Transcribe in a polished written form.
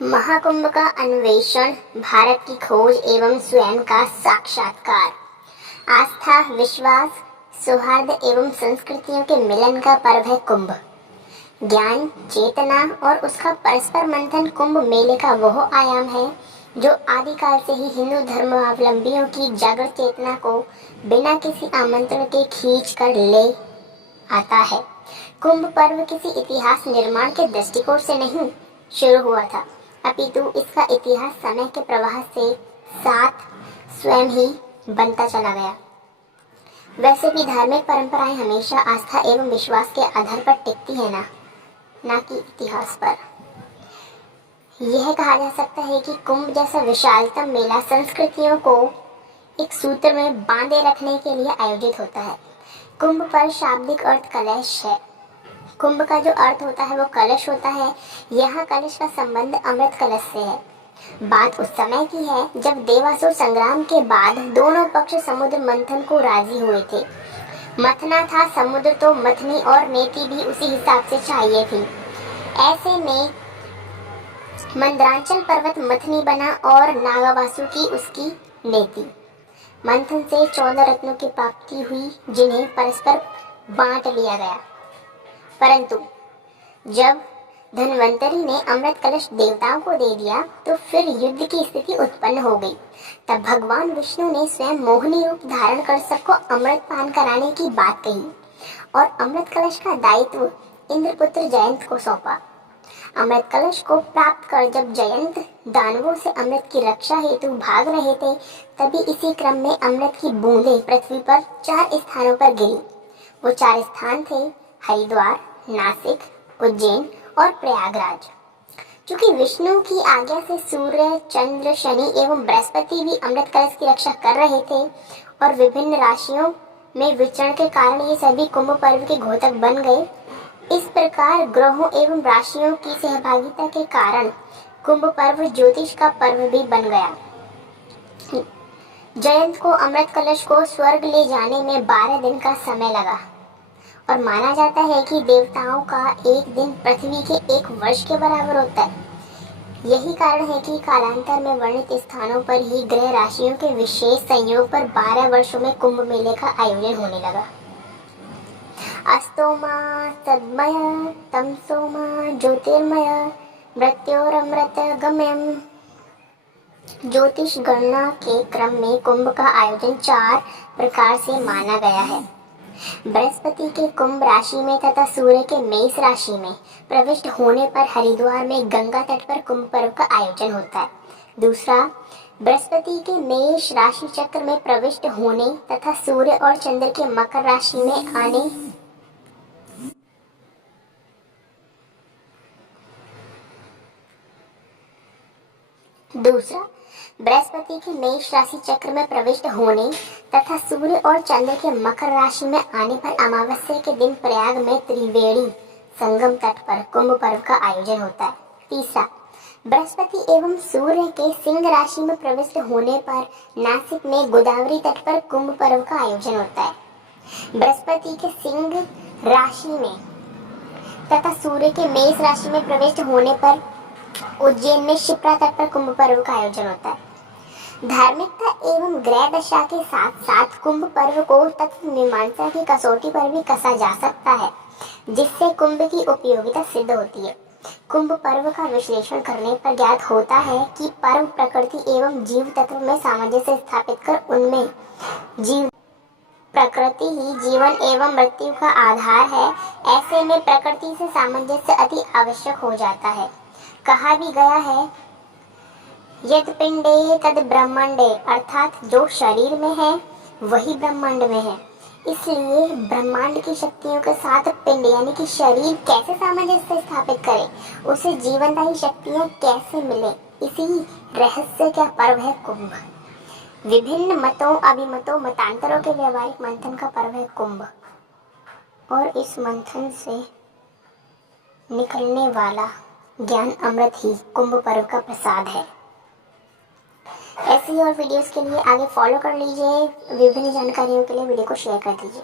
महाकुंभ का अन्वेषण, भारत की खोज एवं स्वयं का साक्षात्कार। आस्था, विश्वास, सौहार्द एवं संस्कृतियों के मिलन का पर्व है कुंभ। ज्ञान, चेतना और उसका परस्पर मंथन कुंभ मेले का वह आयाम है जो आदिकाल से ही हिंदू धर्मावलंबियों की जागृत चेतना को बिना किसी आमंत्रण के खींच कर ले आता है। कुंभ पर्व किसी इतिहास निर्माण के दृष्टिकोण से नहीं शुरू हुआ था, अपितु इसका इतिहास समय के प्रवाह से साथ स्वयं ही बनता चला गया। वैसे भी धार्मिक परंपराएं हमेशा आस्था एवं विश्वास के आधार पर टिकती है ना कि इतिहास पर। यह कहा जा सकता है कि कुंभ जैसा विशालतम मेला संस्कृतियों को एक सूत्र में बांधे रखने के लिए आयोजित होता है। कुंभ पर शाब्दिक अर्थ कलश है। कुंभ का जो अर्थ होता है वो कलश होता है। यहाँ कलश का संबंध अमृत कलश से है। बात उस समय की है जब देवासुर संग्राम के बाद दोनों पक्ष समुद्र मंथन को राजी हुए थे। मथना था समुद्र तो मथनी और नेति भी उसी हिसाब से चाहिए थी। ऐसे में मंदरांचल पर्वत मथनी बना और नागावासुकी उसकी नेति। मंथन से 14 रत्नों की प्राप्ति हुई जिन्हें परस्पर बांट लिया गया। परंतु जब धन्वंतरी ने अमृत कलश देवताओं को दे दिया तो फिर युद्ध की स्थिति उत्पन्न हो गई। तब भगवान विष्णु ने स्वयं मोहिनी रूप धारण कर सबको अमृत पान कराने की बात कही और अमृत कलश का दायित्व इंद्रपुत्र जयंत को सौंपा। अमृत कलश को प्राप्त कर जब जयंत दानवों से अमृत की रक्षा हेतु भाग रहे थे, तभी इसी क्रम में अमृत की बूंदें पृथ्वी पर 4 स्थानों पर गिरी। वो 4 स्थान थे हरिद्वार, नासिक, उज्जैन और प्रयागराज। चूंकि विष्णु की आज्ञा से सूर्य, चंद्र, शनि एवं बृहस्पति भी अमृत कलश की रक्षा कर रहे थे और विभिन्न राशियों में विचरण के कारण ये सभी कुंभ पर्व के घोतक बन गए। इस प्रकार ग्रहों एवं राशियों की सहभागिता के कारण कुंभ पर्व ज्योतिष का पर्व भी बन गया। जयंत को अमृत कलश को स्वर्ग ले जाने में 12 दिन का समय लगा और माना जाता है कि देवताओं का एक दिन पृथ्वी के 1 वर्ष के बराबर होता है। यही कारण है कि कालांतर में वर्णित स्थानों पर ही ग्रह राशियों के विशेष संयोग पर 12 वर्षों में कुंभ मेले का आयोजन होने लगा। अस्तोमा सद्मय तमसोमा ज्योतिर्मय मृत्योरमृत गम्यम। ज्योतिष गणना के क्रम में कुंभ का आयोजन 4 प्रकार से माना गया है। बृहस्पति के कुंभ राशि में तथा सूर्य के मेष राशि में प्रविष्ट होने पर हरिद्वार में गंगा तट पर कुंभ पर्व का आयोजन होता है। दूसरा, बृहस्पति के मेष राशि चक्र में प्रविष्ट होने तथा सूर्य और चंद्र के मकर राशि में आने बृहस्पति के मेष राशि चक्र में प्रविष्ट होने तथा सूर्य और चंद्र के मकर राशि में आने पर अमावस्या के दिन प्रयाग में त्रिवेणी संगम तट पर कुंभ पर्व का आयोजन होता है। तीसरा, बृहस्पति एवं सूर्य के सिंह राशि में प्रविष्ट होने पर नासिक में गोदावरी तट पर कुंभ पर्व का आयोजन होता है। बृहस्पति के सिंह राशि में तथा सूर्य के मेष राशि में प्रविष्ट होने पर उज्जैन में शिप्रा तट पर कुंभ पर्व का आयोजन होता है। धार्मिकता एवं ग्रह दशा के साथ साथ कुंभ पर्व को तत्व मीमांसा की कसौटी पर भी कसा जा सकता है, जिससे कुंभ की उपयोगिता सिद्ध होती है। कुंभ पर्व का विश्लेषण करने पर ज्ञात होता है कि पर्व प्रकृति एवं जीव तत्व में सामंजस्य स्थापित कर उनमें प्रकृति ही जीवन एवं मृत्यु का आधार है। ऐसे में प्रकृति से सामंजस्य अति आवश्यक हो जाता है। कहा भी गया है, यद पिंडे तद ब्रह्मांडे, अर्थात जो शरीर में है वही ब्रह्मांड में है। इसलिए ब्रह्मांड की शक्तियों के साथ पिंड यानी कि शरीर कैसे सामंजस्य स्थापित करे, उसे जीवनदायी शक्तियां कैसे मिले, इसी रहस्य का पर्व है कुंभ। विभिन्न मतों, अभिमतों, मतांतरों के व्यवहारिक मंथन का पर्व है कुंभ और इस मंथन से निकलने वाला ज्ञान अमृत ही कुंभ पर्व का प्रसाद है। ऐसी और वीडियोस के लिए आगे फॉलो कर लीजिए। विभिन्न जानकारियों के लिए वीडियो को शेयर कर दीजिए।